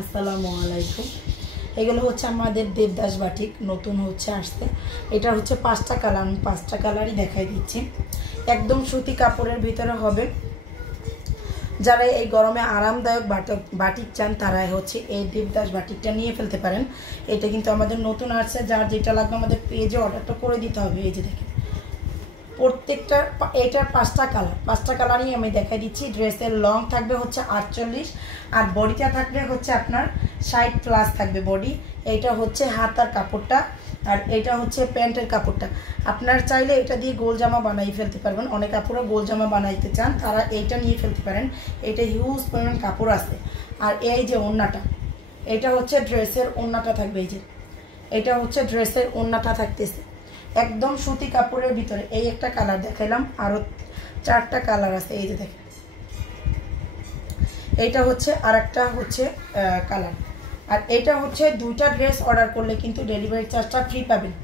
আসসালামু আলাইকুম। এগুলো হচ্ছে আমাদের দেবদাস বাটিক, নতুন হচ্ছে আসছে। এটা হচ্ছে 5টা কালার, আমি 5টা কালারই দেখাই দিচ্ছি। একদম সুতি কাপড়ের ভিতরে হবে। যারা এই গরমে আরামদায়ক বাটিক চান তারা হচ্ছে এই দেবদাস বাটিকটা নিয়ে ফেলতে পারেন। এটা কিন্তু আমাদের নতুন আসছে, যার যেটা লাগবে আমাদের পেজে অর্ডারটা করে দিতে হবে। এই যে দেখেন প্রত্যেকটা, এটার 5টা কালারই আমি দেখাই দিচ্ছি। ড্রেসের লং থাকবে হচ্ছে 48 আর বডিটা থাকবে হচ্ছে আপনার 60+ থাকবে বডি। এইটা হচ্ছে হাতার কাপড়টা আর এটা হচ্ছে প্যান্টের কাপড়টা। আপনার চাইলে এটা দিয়ে গোল জামা বানাই ফেলতে পারবেন। অনেক কাপড়ও গোল জামা বানাইতে চান তারা এইটা নিয়ে ফেলতে পারেন। এটা হিউজ পরিমাণ কাপড় আছে। আর এই যে ওড়নাটা, এটা হচ্ছে ড্রেসের ওড়নাটা থাকবে। এই যে এটা হচ্ছে ড্রেসের ওড়নাটা থাকতেছে একদম সুতি কাপড়ের ভিতরে। এই একটা কালার দেখাইলাম, আরো 4টা কালার আছে। এই যে দেখেন এইটা হচ্ছে আর একটা হচ্ছে কালার। আর এটা হচ্ছে 2টা ড্রেস অর্ডার করলে কিন্তু ডেলিভারি চার্জটা ফ্রি পাবেন।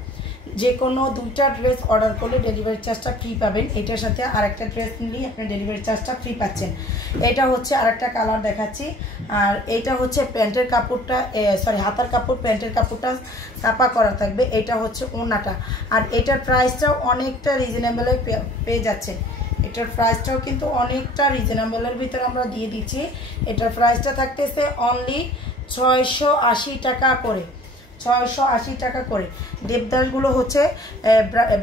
যে কোনো 2টা ড্রেস অর্ডার করলে ডেলিভারি চার্জটা ফ্রি পাবেন। এটার সাথে আরেকটা ড্রেস নিলেই আপনি ডেলিভারি চার্জটা ফ্রি পাচ্ছেন। এটা হচ্ছে আরেকটা কালার দেখাচ্ছি। আর এইটা হচ্ছে প্যান্টের কাপড়টা, হাতার কাপড়, প্যান্টের কাপড়টা ছাপা করা থাকবে। এটা হচ্ছে ওড়নাটা। আর এটার প্রাইসটাও অনেকটা রিজনেবলে পেয়ে যাচ্ছেন। এটার প্রাইসটাও কিন্তু অনেকটা রিজনেবলের ভিতরে আমরা দিয়ে দিচ্ছি। এটার প্রাইসটা থাকতেছে অনলি 680 টাকা করে। 680 টাকা করে। দেবদাসগুলো হচ্ছে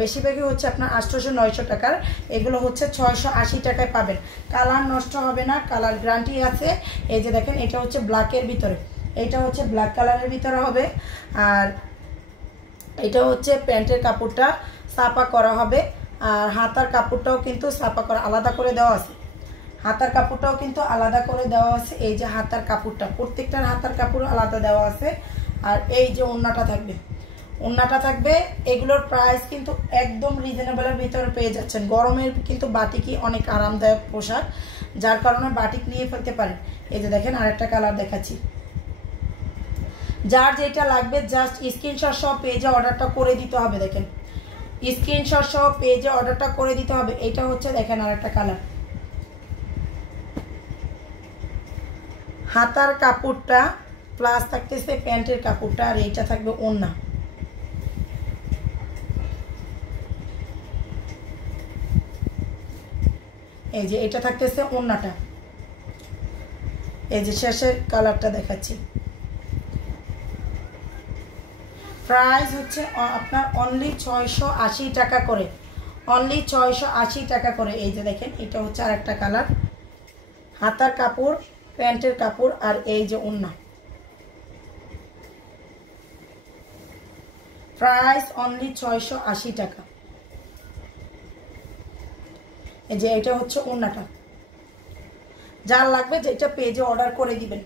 বেশিরভাগই হচ্ছে আপনার 800-900 টাকার। এগুলো হচ্ছে 680 টাকায় পাবেন। কালার নষ্ট হবে না, কালার গ্যারান্টি আছে। এই যে দেখেন এটা হচ্ছে ব্ল্যাকের ভিতরে, এটা হচ্ছে ব্ল্যাক কালারের ভিতরে হবে। আর এটা হচ্ছে প্যান্টের কাপড়টা ছাপা করা হবে। আর হাতার কাপড়টাও কিন্তু ছাপা করা আলাদা করে দেওয়া আছে। হাতার কাপড়টাও কিন্তু আলাদা করে দেওয়া আছে। এই যে হাতার কাপড়টা, প্রত্যেকটার হাতার কাপড় আলাদা দেওয়া আছে। আর এই যে ওড়নাটা থাকবে, ওড়নাটা থাকবে। এগুলোর প্রাইস কিন্তু একদম রিজনেবলের ভিতরে পেয়ে যাচ্ছেন। গরমের কিন্তু বাটিকই অনেক আরামদায়ক পোশাক, যার কারণে বাটিক নিয়ে ফেলতে পারেন। এই যে দেখেন আরেকটা কালার দেখাচ্ছি। যার যেটা লাগবে জাস্ট স্ক্রিনশট সহ পেজে অর্ডারটা করে দিতে হবে। দেখেন স্ক্রিনশট সহ পেজে অর্ডারটা করে দিতে হবে। এটা হচ্ছে দেখেন আরেকটা কালার। হাতার কাপড়টা প্লাস থাকতেছে প্যান্টের কাপড়টা, আর এইটা থাকবে ওড়না। এই যে এটা থাকতেছে ওড়নাটা। এই যে শেষের কালারটা দেখাচ্ছি। প্রাইস হচ্ছে আপনার অনলি 680 টাকা করে, অনলি 680 টাকা করে। এই যে দেখেন এটা হচ্ছে আর একটা কালার। হাতার কাপড়, প্যান্টের কাপড় আর এই যে ওড়না। প্রাইস অনলি 680 টাকা। এই যে এটা হচ্ছে ওড়নাটা। যার লাগবে যেটা পেজে অর্ডার করে দিবেন।